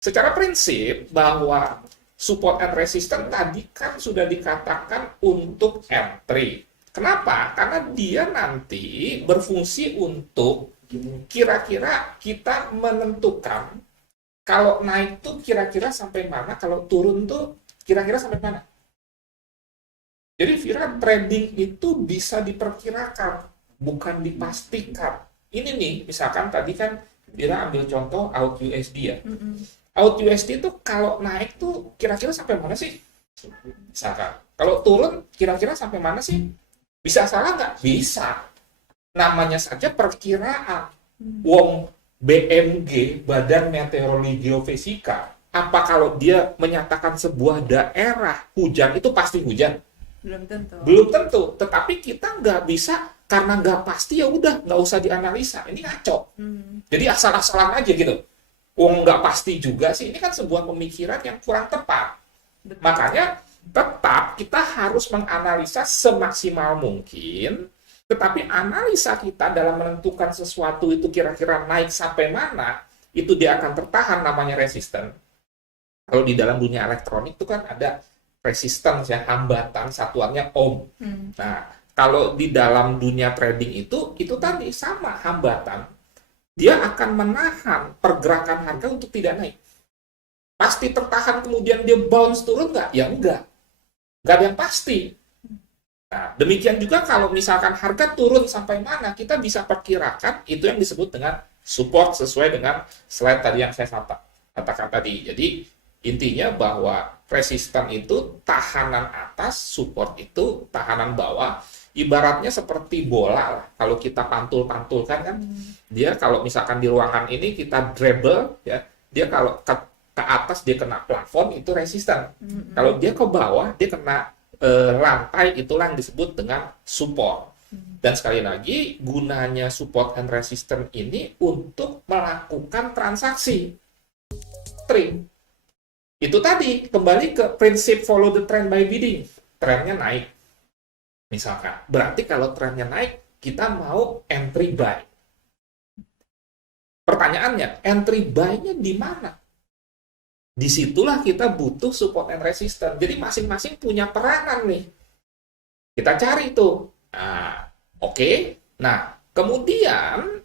Secara prinsip bahwa support and resistance tadi kan sudah dikatakan untuk entry. Kenapa? Karena dia nanti berfungsi untuk kira-kira kita menentukan kalau naik tuh kira-kira sampai mana, kalau turun tuh kira-kira sampai mana. Jadi Vira, trading itu bisa diperkirakan, bukan dipastikan. Ini nih, misalkan tadi kan Vira ambil contoh AUD USD ya. AUD USD itu kalau naik tuh kira-kira sampai mana sih? Misalkan. Kalau turun kira-kira sampai mana sih? Bisa salah nggak? Bisa. Namanya saja perkiraan. Wong BMG, Badan Meteorologi Geofisika, apa kalau dia menyatakan sebuah daerah hujan itu pasti hujan? Belum tentu. Belum tentu. Tetapi kita nggak bisa karena nggak pasti ya udah nggak usah dianalisa. Ini ngaco. Jadi asal-asalan aja gitu. Wong nggak pasti juga sih. Ini kan sebuah pemikiran yang kurang tepat. Betul. Makanya tetap kita harus menganalisa semaksimal mungkin. Tetapi analisa kita dalam menentukan sesuatu itu kira-kira naik sampai mana, itu dia akan tertahan, namanya resisten. Kalau di dalam dunia elektronik itu kan ada resistance ya, hambatan, satuannya ohm. Nah, kalau di dalam dunia trading itu tadi sama hambatan. Dia akan menahan pergerakan harga untuk tidak naik. Pasti tertahan kemudian dia bounce turun nggak? Ya enggak. Nggak ada yang pasti. Nah, demikian juga kalau misalkan harga turun sampai mana, kita bisa perkirakan itu yang disebut dengan support sesuai dengan slide tadi yang saya katakan tadi. Jadi, intinya bahwa resisten itu tahanan atas, support itu tahanan bawah. Ibaratnya seperti bola lah. Kalau kita pantul-pantulkan kan, dia kalau misalkan di ruangan ini kita dribble, ya, dia kalau ke atas dia kena plafon itu resisten. Kalau dia ke bawah dia kena lantai, itulah yang disebut dengan support. Dan sekali lagi, gunanya support and resistance ini untuk melakukan transaksi trade. Itu tadi, kembali ke prinsip follow the trend by bidding. Trennya naik, misalkan. Berarti kalau trennya naik, kita mau entry buy. Pertanyaannya, entry buy-nya di mana? Disitulah kita butuh support and resistance. Jadi masing-masing punya peranan nih. Kita cari tuh. Nah, oke. Nah, kemudian